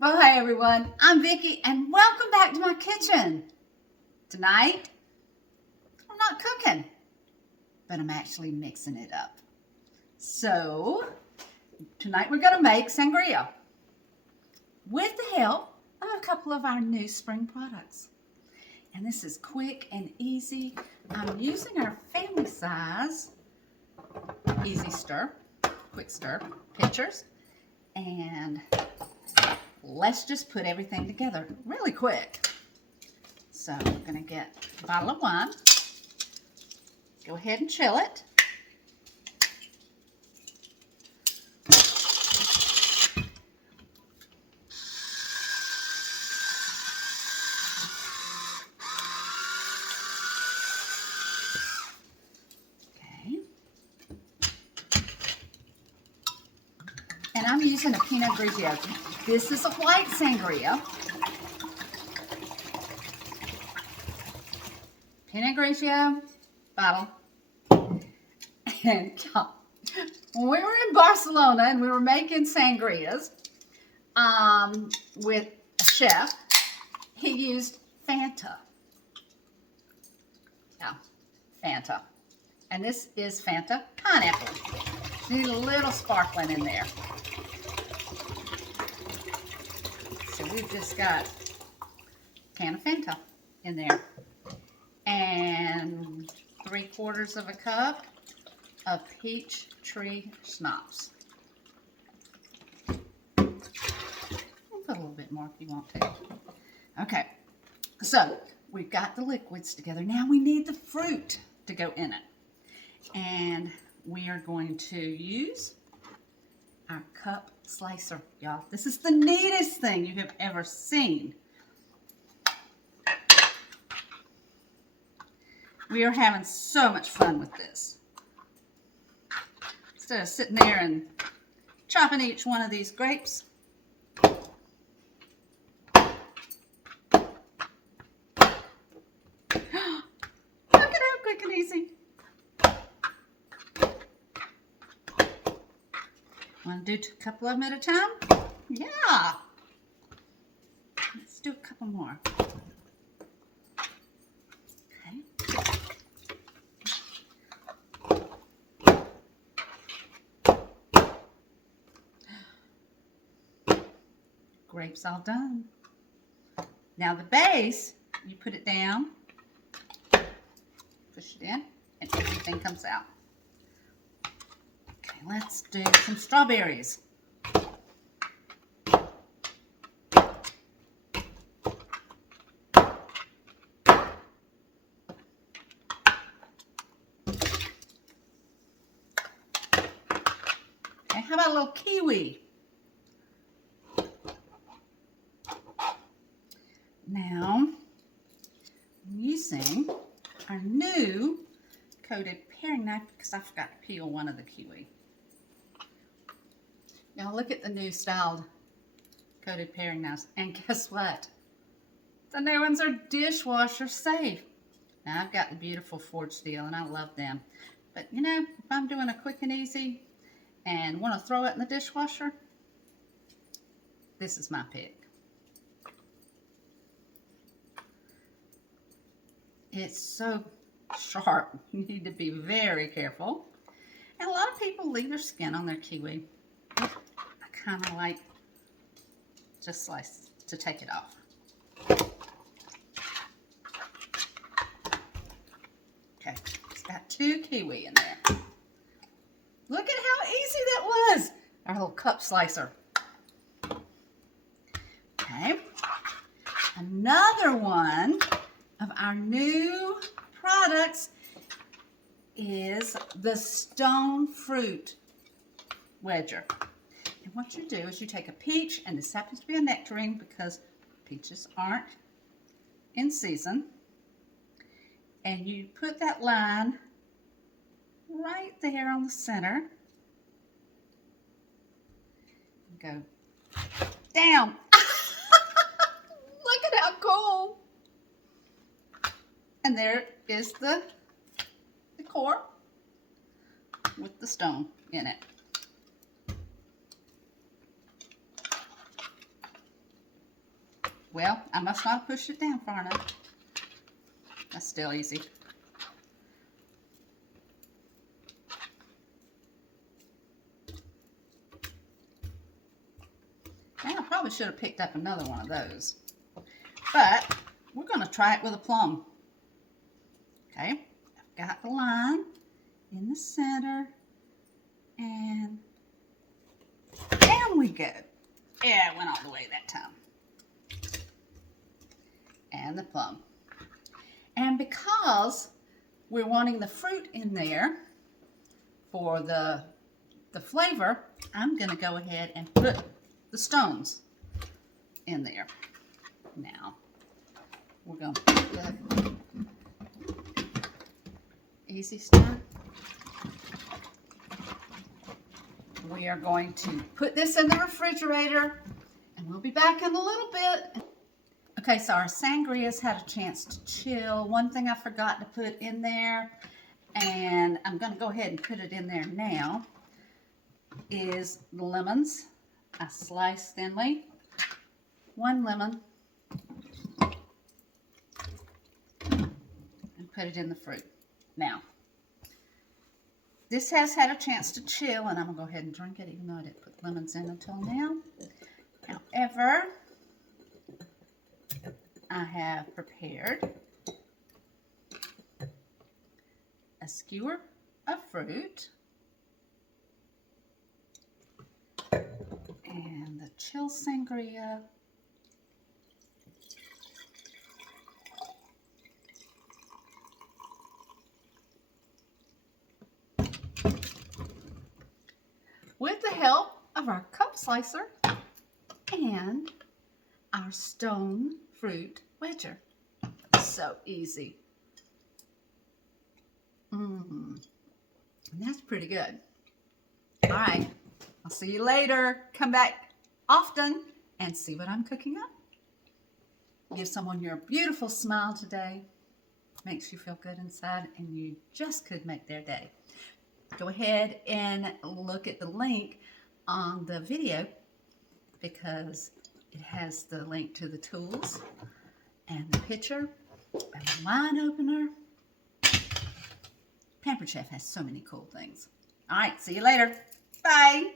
Well, hi everyone, I'm Vicki and welcome back to my kitchen. Tonight, I'm not cooking, but I'm actually mixing it up. So, tonight we're going to make sangria with the help of a couple of our new spring products. And this is quick and easy. I'm using our family size easy stir, quick stir pitchers, and let's just put everything together really quick. So we're going to get a bottle of wine. Go ahead and chill it. Okay. And I'm using a Pinot Grigio. This is a white sangria. Pinot Grigio bottle. And when we were in Barcelona and we were making sangrias with a chef, he used Fanta. Yeah, Fanta. And this is Fanta pineapple. Need a little sparkling in there. So we've just got a can of Fanta in there. And 3/4 of a cup of peach tree schnapps. We'll put a little bit more if you want to. Okay, so we've got the liquids together. Now we need the fruit to go in it. And we are going to use our cup slicer, y'all. This is the neatest thing you have ever seen. We are having so much fun with this. Instead of sitting there and chopping each one of these grapes, look at how quick and easy. Want to do a couple of them at a time? Yeah. Let's do a couple more. Grapes all done. Now the base, you put it down, push it in, and everything comes out. Okay, let's do some strawberries. Okay, how about a little kiwi? Now, I'm using our new coated paring knife because I forgot to peel one of the kiwi. Now look at the new styled coated paring knives. And guess what? The new ones are dishwasher safe. Now I've got the beautiful forged steel and I love them. But you know, if I'm doing a quick and easy and want to throw it in the dishwasher, this is my pick. It's so sharp. You need to be very careful. And a lot of people leave their skin on their kiwi. I kind of like just slice to take it off. Okay, it's got 2 kiwi in there. Look at how easy that was. Our little cup slicer. Okay, another one of our new products is the stone fruit wedger. And what you do is you take a peach, and this happens to be a nectarine because peaches aren't in season, and you put that line right there on the center. Go down. Look at how cool. And there is the core with the stone in it. Well, I must not have pushed it down far enough. That's still easy. And I probably should have picked up another one of those. But we're going to try it with a plum. Okay, I've got the line in the center. And down we go. Yeah, it went all the way that time. And the plum. And because we're wanting the fruit in there for the flavor, I'm going to go ahead and put the stones in there. Now, we're going to put the easy stir. We are going to put this in the refrigerator, and we'll be back in a little bit. Okay, so our sangria's had a chance to chill. One thing I forgot to put in there, and I'm going to go ahead and put it in there now, is the lemons. I sliced thinly. 1 lemon. And put it in the fruit. Now, this has had a chance to chill, and I'm going to go ahead and drink it, even though I didn't put lemons in until now. However, I have prepared a skewer of fruit and the chill sangria. With the help of our cup slicer and our stone fruit wedger. So easy. And that's pretty good. All right, I'll see you later. Come back often and see what I'm cooking up. Give someone your beautiful smile today. Makes you feel good inside, and you just could make their day. Go ahead and look at the link on the video because it has the link to the tools and the picture and the wine opener. Pampered Chef has so many cool things. All right, see you later. Bye.